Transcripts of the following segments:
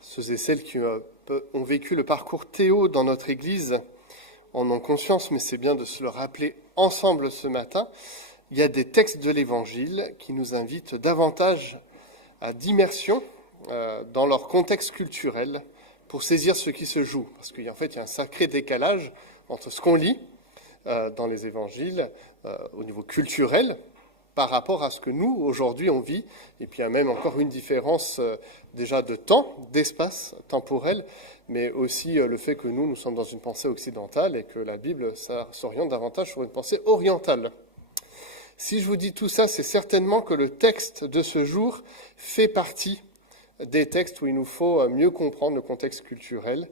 Ceux et celles qui ont vécu le parcours Théo dans notre Église en ont conscience, mais c'est bien de se le rappeler ensemble ce matin. Il y a des textes de l'Évangile qui nous invitent davantage à d'immersion dans leur contexte culturel pour saisir ce qui se joue. Parce qu'en fait, il y a un sacré décalage entre ce qu'on lit dans les Évangiles au niveau culturel par rapport à ce que nous, aujourd'hui, on vit. Et puis il y a même encore une différence déjà de temps, d'espace temporel, mais aussi le fait que nous sommes dans une pensée occidentale et que la Bible, ça s'oriente davantage sur une pensée orientale. Si je vous dis tout ça, c'est certainement que le texte de ce jour fait partie des textes où il nous faut mieux comprendre le contexte culturel,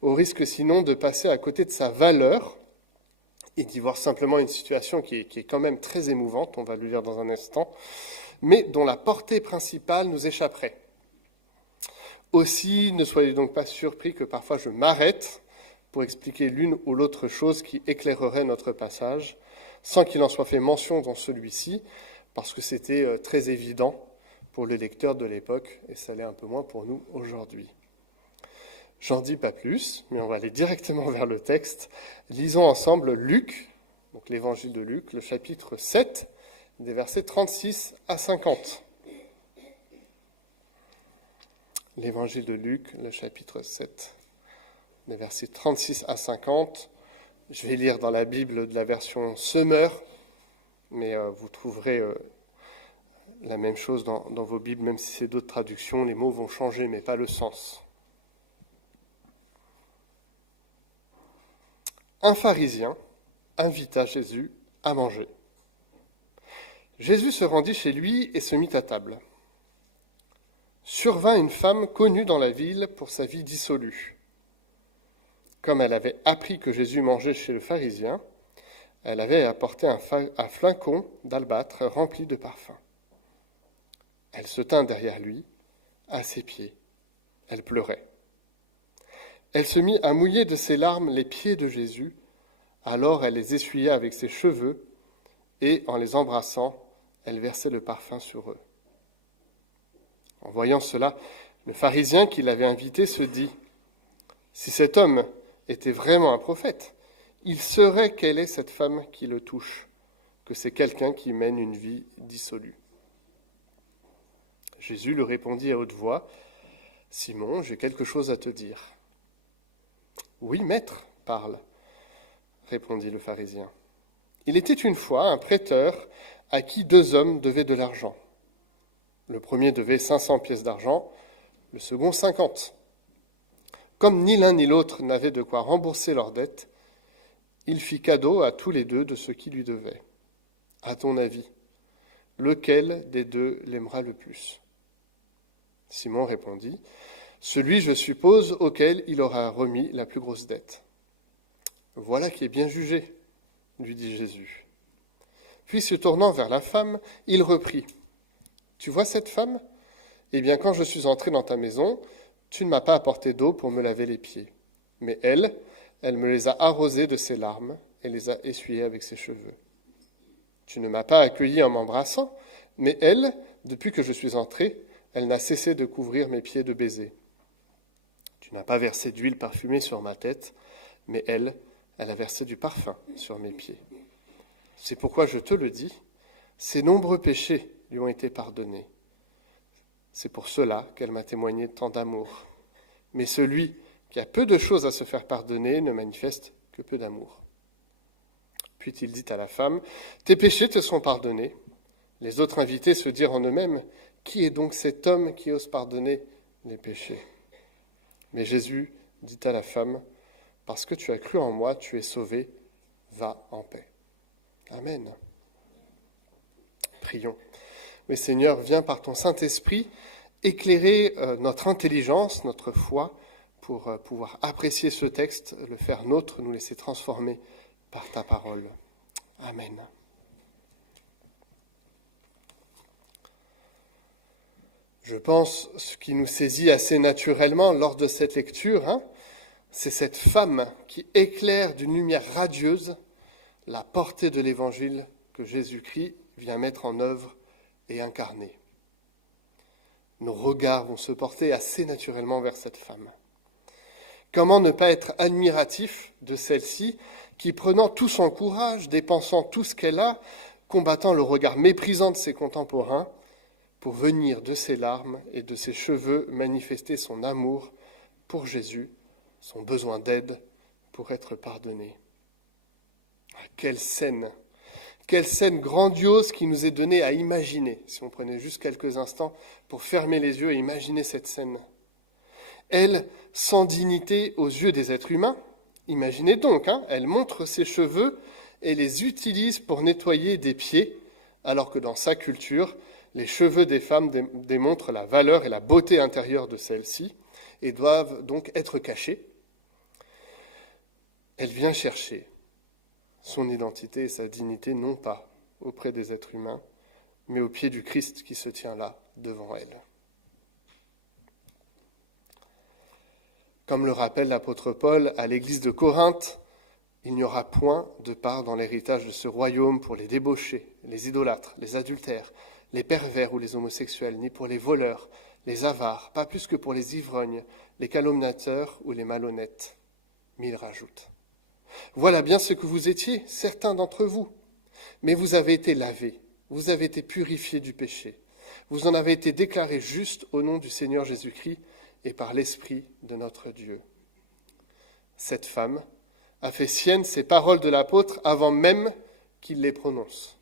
au risque sinon de passer à côté de sa valeur et d'y voir simplement une situation qui est quand même très émouvante, on va le lire dans un instant, mais dont la portée principale nous échapperait. Aussi, ne soyez donc pas surpris que parfois je m'arrête pour expliquer l'une ou l'autre chose qui éclairerait notre passage, sans qu'il en soit fait mention dans celui-ci, parce que c'était très évident pour les lecteurs de l'époque, et ça l'est un peu moins pour nous aujourd'hui. J'en dis pas plus, mais on va aller directement vers le texte. Lisons ensemble Luc, donc l'évangile de Luc, le chapitre 7, des versets 36 à 50. L'évangile de Luc, le chapitre 7, des versets 36 à 50. Je vais lire dans la Bible de la version Semeur, mais vous trouverez la même chose dans vos Bibles, même si c'est d'autres traductions. Les mots vont changer, mais pas le sens. Un pharisien invita Jésus à manger. Jésus se rendit chez lui et se mit à table. Survint une femme connue dans la ville pour sa vie dissolue. Comme elle avait appris que Jésus mangeait chez le pharisien, elle avait apporté un flacon d'albâtre rempli de parfum. Elle se tint derrière lui, à ses pieds. Elle pleurait. Elle se mit à mouiller de ses larmes les pieds de Jésus, alors elle les essuya avec ses cheveux, et en les embrassant, elle versait le parfum sur eux. En voyant cela, le pharisien qui l'avait invité se dit « Si cet homme était vraiment un prophète, il saurait quelle est cette femme qui le touche, que c'est quelqu'un qui mène une vie dissolue. » Jésus lui répondit à haute voix, « Simon, j'ai quelque chose à te dire. »« Oui, maître, parle, » répondit le pharisien. Il était une fois un prêteur à qui 2 hommes devaient de l'argent. Le premier devait 500 pièces d'argent, le second 50. Comme ni l'un ni l'autre n'avaient de quoi rembourser leur dette, il fit cadeau à tous les 2 de ce qui lui devait. À ton avis, lequel des 2 l'aimera le plus ? Simon répondit, celui, je suppose, auquel il aura remis la plus grosse dette. Voilà qui est bien jugé, lui dit Jésus. Puis se tournant vers la femme, il reprit. Tu vois cette femme ? Eh bien, quand je suis entré dans ta maison, tu ne m'as pas apporté d'eau pour me laver les pieds. Mais elle me les a arrosés de ses larmes et les a essuyés avec ses cheveux. Tu ne m'as pas accueilli en m'embrassant, mais elle, depuis que je suis entré, elle n'a cessé de couvrir mes pieds de baisers. Tu n'as pas versé d'huile parfumée sur ma tête, mais elle a versé du parfum sur mes pieds. C'est pourquoi je te le dis, ses nombreux péchés lui ont été pardonnés. C'est pour cela qu'elle m'a témoigné tant d'amour. Mais celui qui a peu de choses à se faire pardonner ne manifeste que peu d'amour. Puis il dit à la femme, « Tes péchés te sont pardonnés. » Les autres invités se dirent en eux-mêmes, « Qui est donc cet homme qui ose pardonner les péchés ?» Mais Jésus dit à la femme, « Parce que tu as cru en moi, tu es sauvée, va en paix. » Amen. Prions. Mais Seigneur, viens par ton Saint-Esprit éclairer notre intelligence, notre foi, pour pouvoir apprécier ce texte, le faire nôtre, nous laisser transformer par ta parole. Amen. Je pense ce qui nous saisit assez naturellement lors de cette lecture, c'est cette femme qui éclaire d'une lumière radieuse la portée de l'Évangile que Jésus-Christ vient mettre en œuvre et incarner. nos regards vont se porter assez naturellement vers cette femme. Comment ne pas être admiratif de celle-ci qui, prenant tout son courage, dépensant tout ce qu'elle a, combattant le regard méprisant de ses contemporains, pour venir de ses larmes et de ses cheveux manifester son amour pour Jésus, son besoin d'aide pour être pardonné. Ah, quelle scène grandiose qui nous est donnée à imaginer, si on prenait juste quelques instants pour fermer les yeux et imaginer cette scène. Elle, sans dignité aux yeux des êtres humains, imaginez donc, elle montre ses cheveux et les utilise pour nettoyer des pieds, alors que dans sa culture, les cheveux des femmes démontrent la valeur et la beauté intérieure de celles-ci et doivent donc être cachés. Elle vient chercher son identité et sa dignité, non pas auprès des êtres humains, mais au pied du Christ qui se tient là, devant elle. Comme le rappelle l'apôtre Paul à l'église de Corinthe, il n'y aura point de part dans l'héritage de ce royaume pour les débauchés, les idolâtres, les adultères, les pervers ou les homosexuels, ni pour les voleurs, les avares, pas plus que pour les ivrognes, les calomniateurs ou les malhonnêtes. Mais il rajoute : voilà bien ce que vous étiez, certains d'entre vous, mais vous avez été lavés, vous avez été purifiés du péché, vous en avez été déclarés justes au nom du Seigneur Jésus-Christ et par l'Esprit de notre Dieu. Cette femme a fait siennes ces paroles de l'apôtre avant même qu'il les prononce.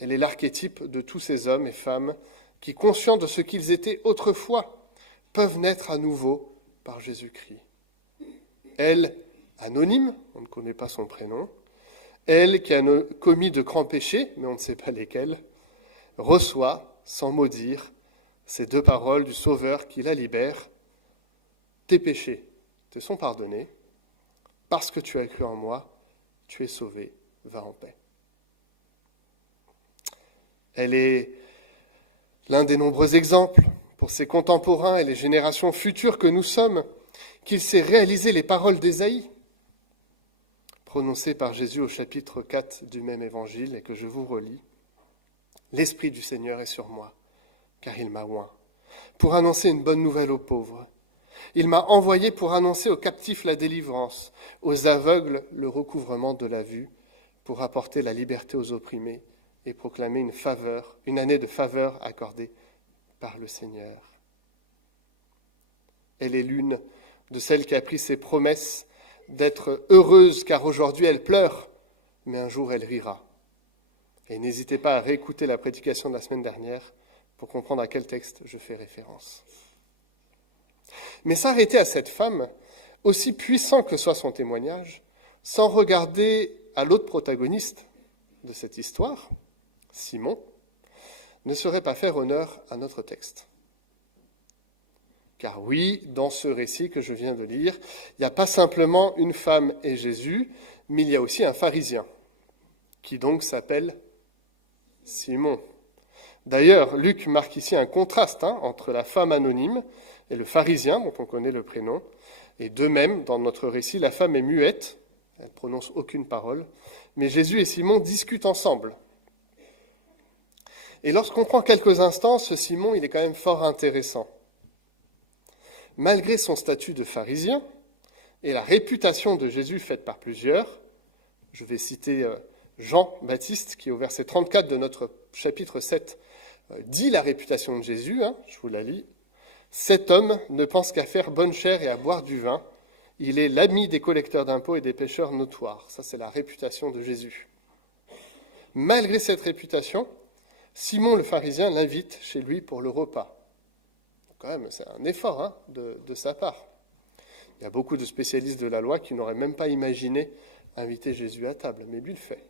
Elle est l'archétype de tous ces hommes et femmes qui, conscients de ce qu'ils étaient autrefois, peuvent naître à nouveau par Jésus-Christ. Elle, anonyme, on ne connaît pas son prénom, elle qui a commis de grands péchés, mais on ne sait pas lesquels, reçoit, sans mot dire, ces deux paroles du Sauveur qui la libère : tes péchés te sont pardonnés, parce que tu as cru en moi, tu es sauvé, va en paix. Elle est l'un des nombreux exemples pour ses contemporains et les générations futures que nous sommes, qu'il sait réaliser les paroles d'Ésaïe, prononcées par Jésus au chapitre 4 du même évangile et que je vous relis. « L'Esprit du Seigneur est sur moi, car il m'a oint, pour annoncer une bonne nouvelle aux pauvres. Il m'a envoyé pour annoncer aux captifs la délivrance, aux aveugles le recouvrement de la vue, pour apporter la liberté aux opprimés et proclamer une année de faveur accordée par le Seigneur. » Elle est l'une de celles qui a pris ses promesses d'être heureuse, car aujourd'hui elle pleure, mais un jour elle rira. Et n'hésitez pas à réécouter la prédication de la semaine dernière pour comprendre à quel texte je fais référence. Mais s'arrêter à cette femme, aussi puissant que soit son témoignage, sans regarder à l'autre protagoniste de cette histoire, Simon, ne serait pas faire honneur à notre texte. Car oui, dans ce récit que je viens de lire, il n'y a pas simplement une femme et Jésus, mais il y a aussi un pharisien, qui donc s'appelle Simon. D'ailleurs, Luc marque ici un contraste entre la femme anonyme et le pharisien, dont on connaît le prénom. Et de même, dans notre récit, la femme est muette, elle ne prononce aucune parole, mais Jésus et Simon discutent ensemble. Et lorsqu'on prend quelques instants, ce Simon, il est quand même fort intéressant. Malgré son statut de pharisien et la réputation de Jésus faite par plusieurs, je vais citer Jean-Baptiste, qui au verset 34 de notre chapitre 7 dit la réputation de Jésus, je vous la lis. « Cet homme ne pense qu'à faire bonne chère et à boire du vin. Il est l'ami des collecteurs d'impôts et des pécheurs notoires. » Ça, c'est la réputation de Jésus. Malgré cette réputation, Simon le pharisien l'invite chez lui pour le repas. Quand même, c'est un effort de sa part. Il y a beaucoup de spécialistes de la loi qui n'auraient même pas imaginé inviter Jésus à table, mais lui le fait.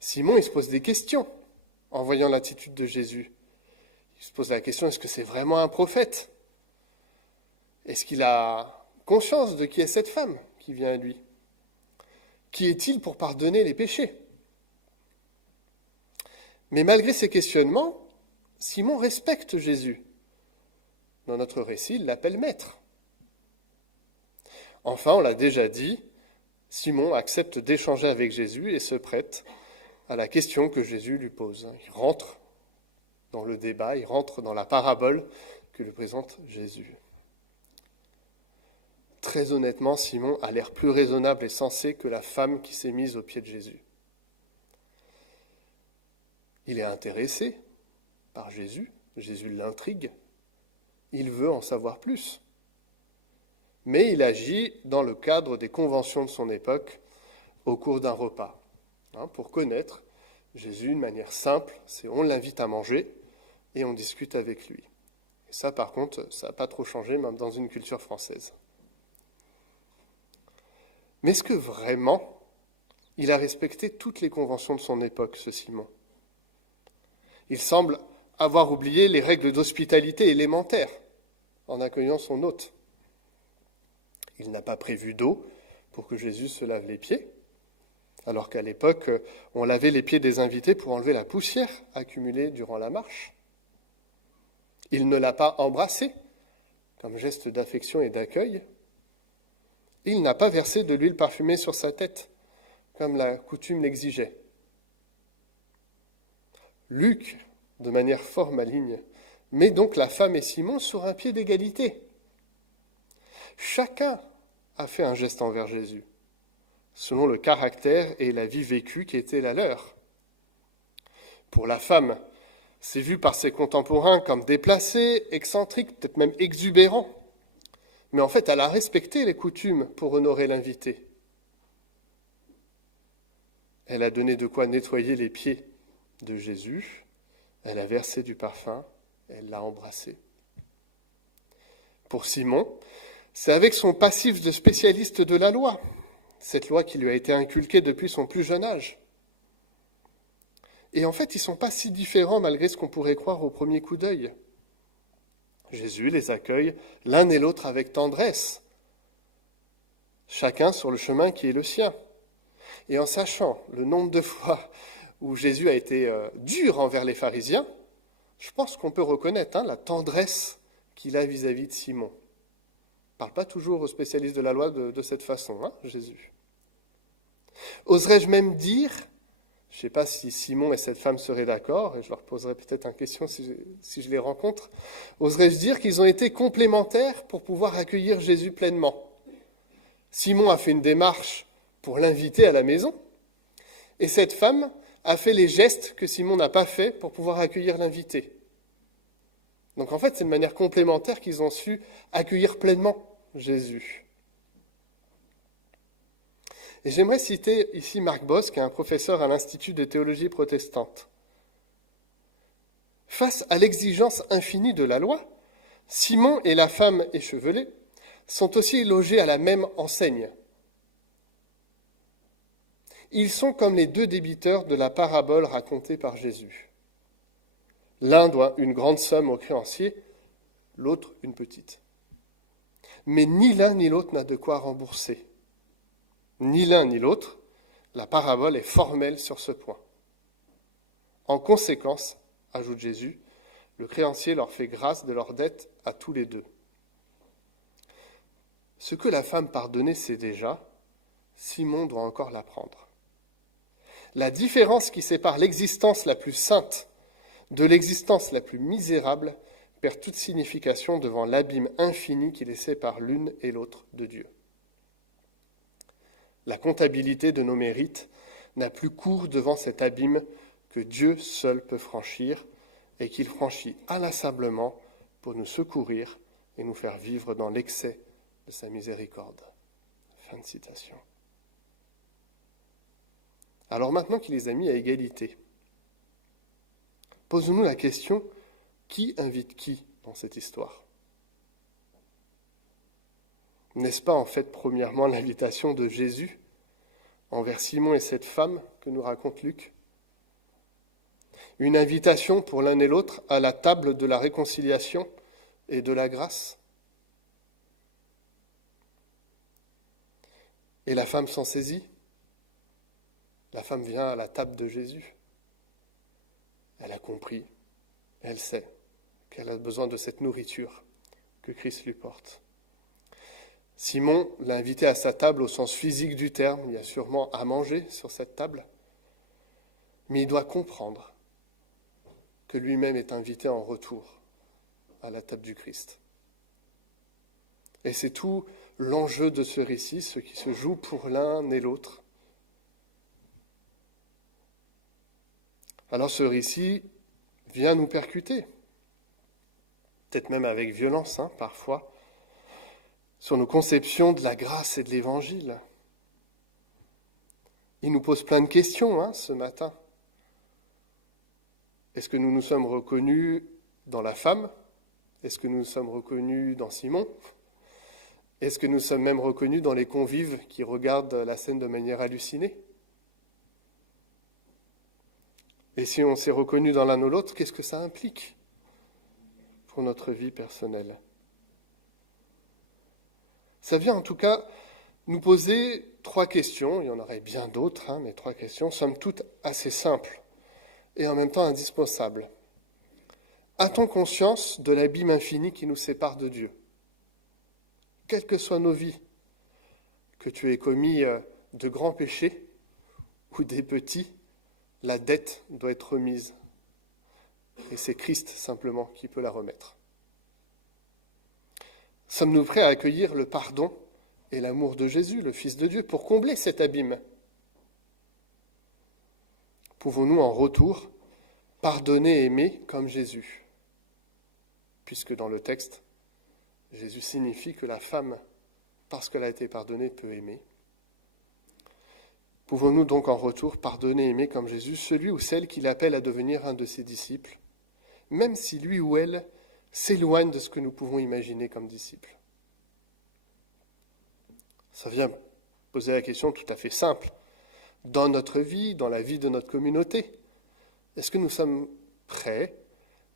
Simon, il se pose des questions en voyant l'attitude de Jésus. Il se pose la question, est-ce que c'est vraiment un prophète ? Est-ce qu'il a conscience de qui est cette femme qui vient à lui ? Qui est-il pour pardonner les péchés ? Mais malgré ces questionnements, Simon respecte Jésus. Dans notre récit, il l'appelle maître. Enfin, on l'a déjà dit, Simon accepte d'échanger avec Jésus et se prête à la question que Jésus lui pose. Il rentre dans dans le débat, il rentre dans la parabole que lui présente Jésus. Très honnêtement, Simon a l'air plus raisonnable et sensé que la femme qui s'est mise aux pieds de Jésus. Il est intéressé par Jésus, Jésus l'intrigue, il veut en savoir plus. Mais il agit dans le cadre des conventions de son époque au cours d'un repas. Pour connaître Jésus d'une manière simple, c'est on l'invite à manger et on discute avec lui. Et ça, par contre, ça n'a pas trop changé, même dans une culture française. Mais est-ce que vraiment il a respecté toutes les conventions de son époque, ce Simon ? Il semble avoir oublié les règles d'hospitalité élémentaires en accueillant son hôte. Il n'a pas prévu d'eau pour que Jésus se lave les pieds, alors qu'à l'époque, on lavait les pieds des invités pour enlever la poussière accumulée durant la marche. Il ne l'a pas embrassé comme geste d'affection et d'accueil. Il n'a pas versé de l'huile parfumée sur sa tête, comme la coutume l'exigeait. Luc, de manière fort maligne, met donc la femme et Simon sur un pied d'égalité. Chacun a fait un geste envers Jésus, selon le caractère et la vie vécue qui était la leur. Pour la femme, c'est vu par ses contemporains comme déplacé, excentrique, peut-être même exubérant. Mais en fait, elle a respecté les coutumes pour honorer l'invité. Elle a donné de quoi nettoyer les pieds de Jésus, elle a versé du parfum, elle l'a embrassé. Pour Simon, c'est avec son passif de spécialiste de la loi, cette loi qui lui a été inculquée depuis son plus jeune âge. Et en fait, ils ne sont pas si différents malgré ce qu'on pourrait croire au premier coup d'œil. Jésus les accueille l'un et l'autre avec tendresse, chacun sur le chemin qui est le sien. Et en sachant le nombre de fois où Jésus a été dur envers les pharisiens, je pense qu'on peut reconnaître la tendresse qu'il a vis-à-vis de Simon. Il ne parle pas toujours aux spécialistes de la loi de cette façon, Jésus. Oserais-je même dire, je ne sais pas si Simon et cette femme seraient d'accord, et je leur poserai peut-être une question si je les rencontre, oserais-je dire qu'ils ont été complémentaires pour pouvoir accueillir Jésus pleinement. Simon a fait une démarche pour l'inviter à la maison, et cette femme a fait les gestes que Simon n'a pas fait pour pouvoir accueillir l'invité. Donc en fait, c'est de manière complémentaire qu'ils ont su accueillir pleinement Jésus. Et j'aimerais citer ici Marc Boss, qui est un professeur à l'Institut de théologie protestante. Face à l'exigence infinie de la loi, Simon et la femme échevelée sont aussi logés à la même enseigne. Ils sont comme les deux débiteurs de la parabole racontée par Jésus. L'un doit une grande somme au créancier, l'autre une petite. Mais ni l'un ni l'autre n'a de quoi rembourser. Ni l'un ni l'autre, la parabole est formelle sur ce point. En conséquence, ajoute Jésus, le créancier leur fait grâce de leur dette à tous les deux. Ce que la femme pardonnée sait déjà, Simon doit encore l'apprendre. La différence qui sépare l'existence la plus sainte de l'existence la plus misérable perd toute signification devant l'abîme infini qui les sépare l'une et l'autre de Dieu. La comptabilité de nos mérites n'a plus cours devant cet abîme que Dieu seul peut franchir et qu'il franchit inlassablement pour nous secourir et nous faire vivre dans l'excès de sa miséricorde. Fin de citation. Alors maintenant qu'il les a mis à égalité, posons-nous la question, qui invite qui dans cette histoire ? N'est-ce pas en fait premièrement l'invitation de Jésus envers Simon et cette femme que nous raconte Luc ? Une invitation pour l'un et l'autre à la table de la réconciliation et de la grâce. Et la femme s'en saisit. La femme vient à la table de Jésus. Elle a compris, elle sait qu'elle a besoin de cette nourriture que Christ lui porte. Simon l'a invité à sa table au sens physique du terme, il y a sûrement à manger sur cette table, mais il doit comprendre que lui-même est invité en retour à la table du Christ. Et c'est tout l'enjeu de ce récit, ce qui se joue pour l'un et l'autre. Alors ce récit vient nous percuter, peut-être même avec violence, parfois, sur nos conceptions de la grâce et de l'Évangile. Il nous pose plein de questions ce matin. Est-ce que nous nous sommes reconnus dans la femme ? Est-ce que nous nous sommes reconnus dans Simon ? Est-ce que nous sommes même reconnus dans les convives qui regardent la scène de manière hallucinée ? Et si on s'est reconnus dans l'un ou l'autre, qu'est-ce que ça implique pour notre vie personnelle ? Ça vient en tout cas nous poser 3 questions, il y en aurait bien d'autres, mais 3 questions, somme toute assez simples et en même temps indispensables. A-t-on conscience de l'abîme infini qui nous sépare de Dieu ? Quelles que soient nos vies, que tu aies commis de grands péchés ou des petits, la dette doit être remise. Et c'est Christ simplement qui peut la remettre. Sommes-nous prêts à accueillir le pardon et l'amour de Jésus, le Fils de Dieu, pour combler cet abîme ? Pouvons-nous en retour pardonner et aimer comme Jésus ? Puisque dans le texte, Jésus signifie que la femme, parce qu'elle a été pardonnée, peut aimer. Pouvons-nous donc en retour pardonner et aimer comme Jésus, celui ou celle qui l'appelle à devenir un de ses disciples, même si lui ou elle s'éloigne de ce que nous pouvons imaginer comme disciples ? Ça vient poser la question tout à fait simple. Dans notre vie, dans la vie de notre communauté, est-ce que nous sommes prêts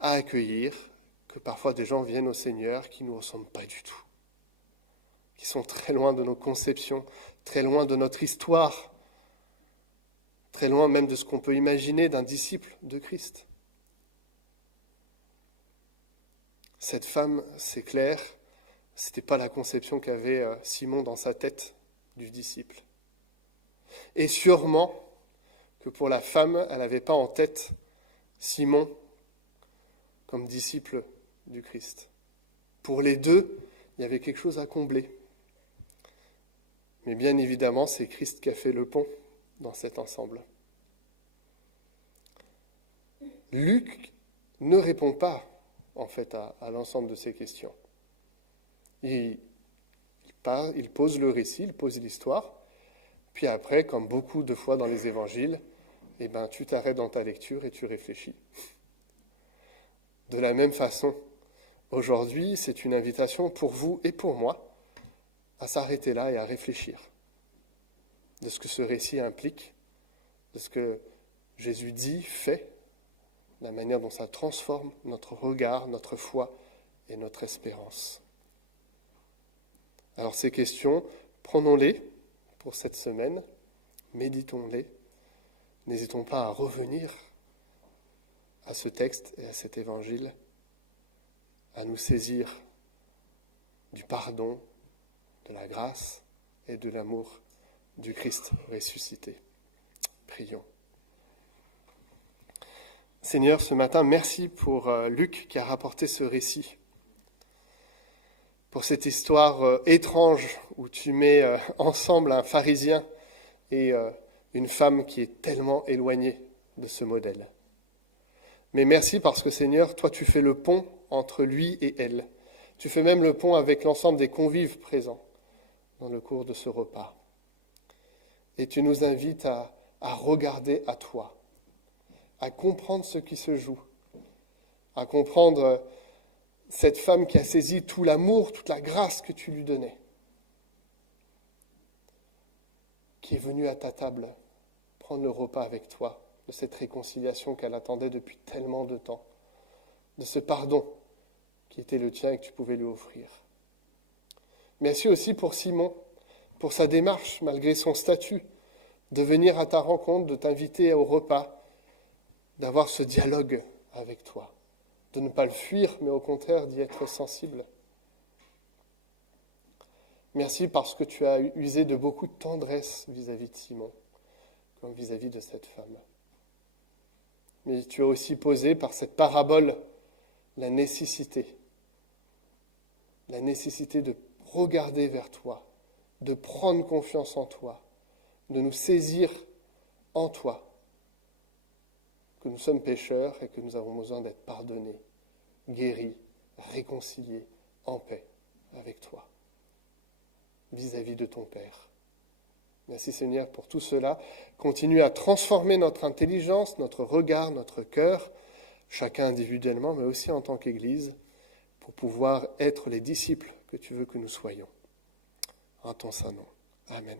à accueillir que parfois des gens viennent au Seigneur qui ne nous ressemblent pas du tout, qui sont très loin de nos conceptions, très loin de notre histoire, très loin même de ce qu'on peut imaginer d'un disciple de Christ. Cette femme, c'est clair, ce n'était pas la conception qu'avait Simon dans sa tête du disciple. Et sûrement que pour la femme, elle n'avait pas en tête Simon comme disciple du Christ. Pour les deux, il y avait quelque chose à combler. Mais bien évidemment, c'est Christ qui a fait le pont dans cet ensemble. Luc ne répond pas, en fait, à l'ensemble de ces questions. Il pose le récit, il pose l'histoire, puis après, comme beaucoup de fois dans les évangiles, tu t'arrêtes dans ta lecture et tu réfléchis. De la même façon, aujourd'hui, c'est une invitation pour vous et pour moi à s'arrêter là et à réfléchir de ce que ce récit implique, de ce que Jésus dit, fait, la manière dont ça transforme notre regard, notre foi et notre espérance. Alors ces questions, prenons-les pour cette semaine, méditons-les, n'hésitons pas à revenir à ce texte et à cet évangile, à nous saisir du pardon, de la grâce et de l'amour du Christ ressuscité. Prions. Seigneur, ce matin, merci pour Luc qui a rapporté ce récit, pour cette histoire étrange où tu mets ensemble un pharisien et une femme qui est tellement éloignée de ce modèle. Mais merci parce que Seigneur, toi tu fais le pont entre lui et elle. Tu fais même le pont avec l'ensemble des convives présents dans le cours de ce repas. Et tu nous invites à regarder à toi, à comprendre ce qui se joue, à comprendre cette femme qui a saisi tout l'amour, toute la grâce que tu lui donnais, qui est venue à ta table prendre le repas avec toi, de cette réconciliation qu'elle attendait depuis tellement de temps, de ce pardon qui était le tien et que tu pouvais lui offrir. Merci aussi pour Simon, pour sa démarche, malgré son statut, de venir à ta rencontre, de t'inviter au repas, d'avoir ce dialogue avec toi, de ne pas le fuir, mais au contraire d'y être sensible. Merci parce que tu as usé de beaucoup de tendresse vis-à-vis de Simon, comme vis-à-vis de cette femme. mais tu as aussi posé par cette parabole la nécessité de regarder vers toi, de prendre confiance en toi, de nous saisir en toi, que nous sommes pécheurs et que nous avons besoin d'être pardonnés, guéris, réconciliés, en paix avec toi, vis-à-vis de ton Père. Merci Seigneur pour tout cela. Continue à transformer notre intelligence, notre regard, notre cœur, chacun individuellement, mais aussi en tant qu'Église, pour pouvoir être les disciples que tu veux que nous soyons. En ton saint nom. Amen.